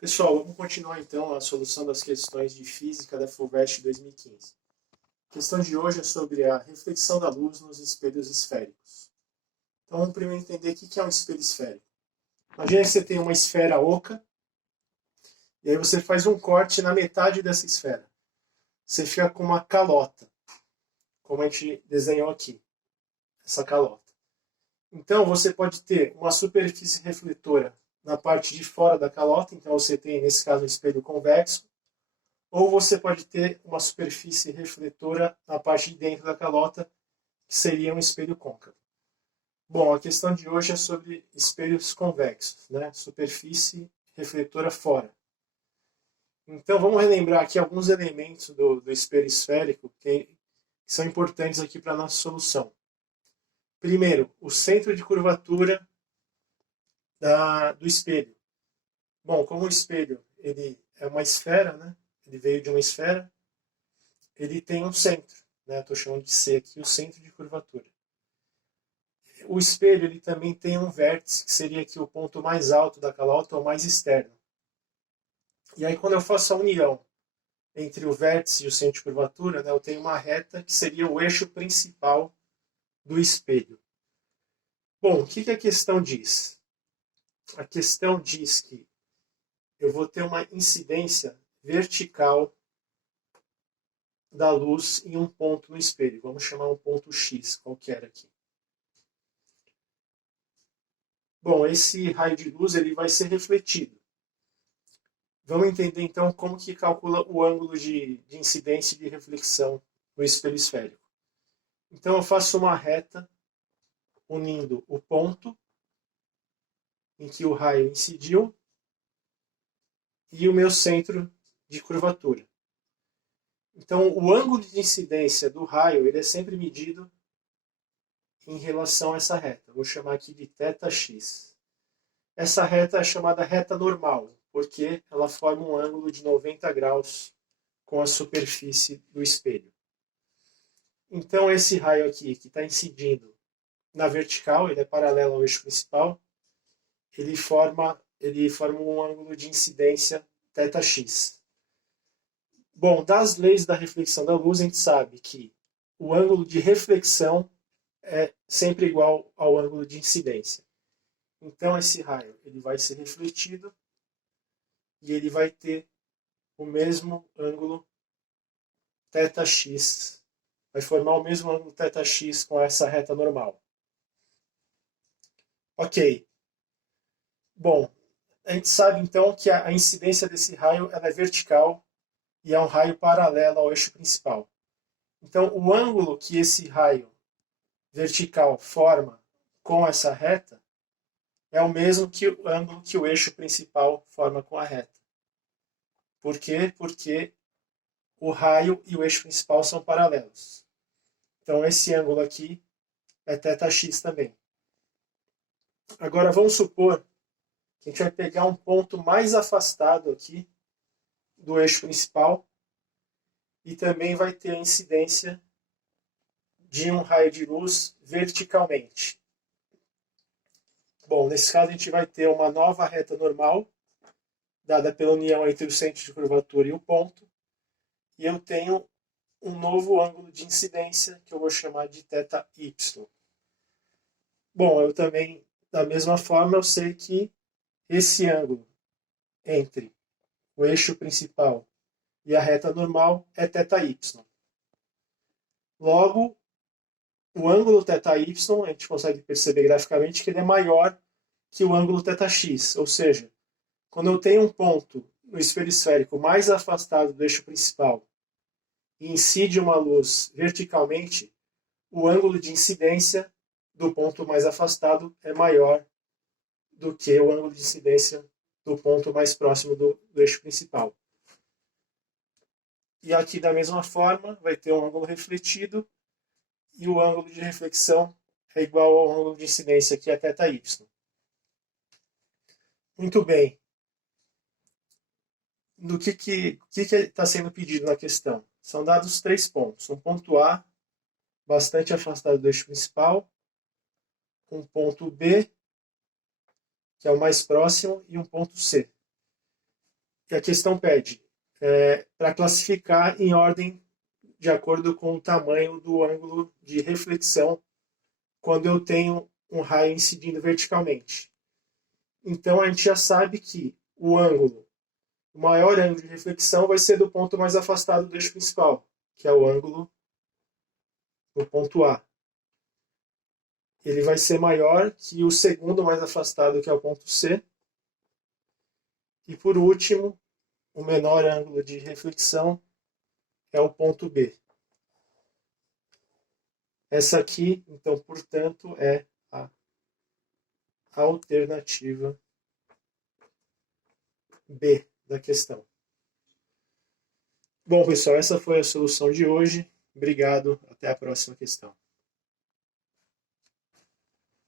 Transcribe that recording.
Pessoal, vamos continuar então a solução das questões de física da FUVEST 2015. A questão de hoje é sobre a reflexão da luz nos espelhos esféricos. Então vamos primeiro entender o que é um espelho esférico. Imagina que você tem uma esfera oca e aí você faz um corte na metade dessa esfera. Você fica com uma calota, como a gente desenhou aqui, essa calota. Então você pode ter uma superfície refletora na parte de fora da calota, então você tem, nesse caso, um espelho convexo, ou você pode ter uma superfície refletora na parte de dentro da calota, que seria um espelho côncavo. Bom, a questão de hoje é sobre espelhos convexos, né? Superfície refletora fora. Então vamos relembrar aqui alguns elementos do espelho esférico que são importantes aqui para a nossa solução. Primeiro, o centro de curvatura do espelho. Bom, como o espelho ele é uma esfera, né? Ele veio de uma esfera, ele tem um centro, né? Estou chamando de C aqui, o centro de curvatura. O espelho ele também tem um vértice, que seria aqui o ponto mais alto da calota, ou mais externo. E aí quando eu faço a união entre o vértice e o centro de curvatura, né, eu tenho uma reta que seria o eixo principal do espelho. Bom, o que a questão diz? A questão diz que eu vou ter uma incidência vertical da luz em um ponto no espelho. Vamos chamar um ponto X qualquer aqui. Bom, esse raio de luz ele vai ser refletido. Vamos entender então como que calcula o ângulo de incidência e de reflexão no espelho esférico. Então eu faço uma reta unindo o ponto em que o raio incidiu e o meu centro de curvatura. Então o ângulo de incidência do raio ele é sempre medido em relação a essa reta. Vou chamar aqui de θx. Essa reta é chamada reta normal, porque ela forma um ângulo de 90 graus com a superfície do espelho. Então esse raio aqui, que está incidindo na vertical, ele é paralelo ao eixo principal, ele forma um ângulo de incidência θx. Bom, das leis da reflexão da luz, a gente sabe que o ângulo de reflexão é sempre igual ao ângulo de incidência. Então esse raio ele vai ser refletido e ele vai ter o mesmo ângulo θx. Vai formar o mesmo ângulo θx com essa reta normal. Ok. Bom, a gente sabe então que a incidência desse raio ela é vertical e é um raio paralelo ao eixo principal. Então o ângulo que esse raio vertical forma com essa reta é o mesmo que o ângulo que o eixo principal forma com a reta. Por quê? Porque o raio e o eixo principal são paralelos. Então esse ângulo aqui é θx também. Agora vamos supor que a gente vai pegar um ponto mais afastado aqui do eixo principal e também vai ter a incidência de um raio de luz verticalmente. Bom, nesse caso a gente vai ter uma nova reta normal, dada pela união entre o centro de curvatura e o ponto, e eu tenho um novo ângulo de incidência, que eu vou chamar de θy. Bom, eu também, da mesma forma, eu sei que esse ângulo entre o eixo principal e a reta normal é θy. Logo, o ângulo θy, a gente consegue perceber graficamente que ele é maior que o ângulo θx, ou seja, quando eu tenho um ponto no espelho esférico mais afastado do eixo principal e incide uma luz verticalmente, o ângulo de incidência do ponto mais afastado é maior do que o ângulo de incidência do ponto mais próximo do eixo principal. E aqui, da mesma forma, vai ter um ângulo refletido e o ângulo de reflexão é igual ao ângulo de incidência, que é θy. Muito bem. Do que está sendo pedido na questão? São dados 3 pontos. Um ponto A, bastante afastado do eixo principal. Um ponto B, que é o mais próximo, e um ponto C. que a questão pede para classificar em ordem de acordo com o tamanho do ângulo de reflexão quando eu tenho um raio incidindo verticalmente. Então a gente já sabe que o maior ângulo de reflexão vai ser do ponto mais afastado do eixo principal, que é o ângulo do ponto A. Ele vai ser maior que o segundo mais afastado, que é o ponto C. E por último, o menor ângulo de reflexão é o ponto B. Essa aqui, então, portanto, é a alternativa B da questão. Bom, pessoal, essa foi a solução de hoje. Obrigado. Até a próxima questão.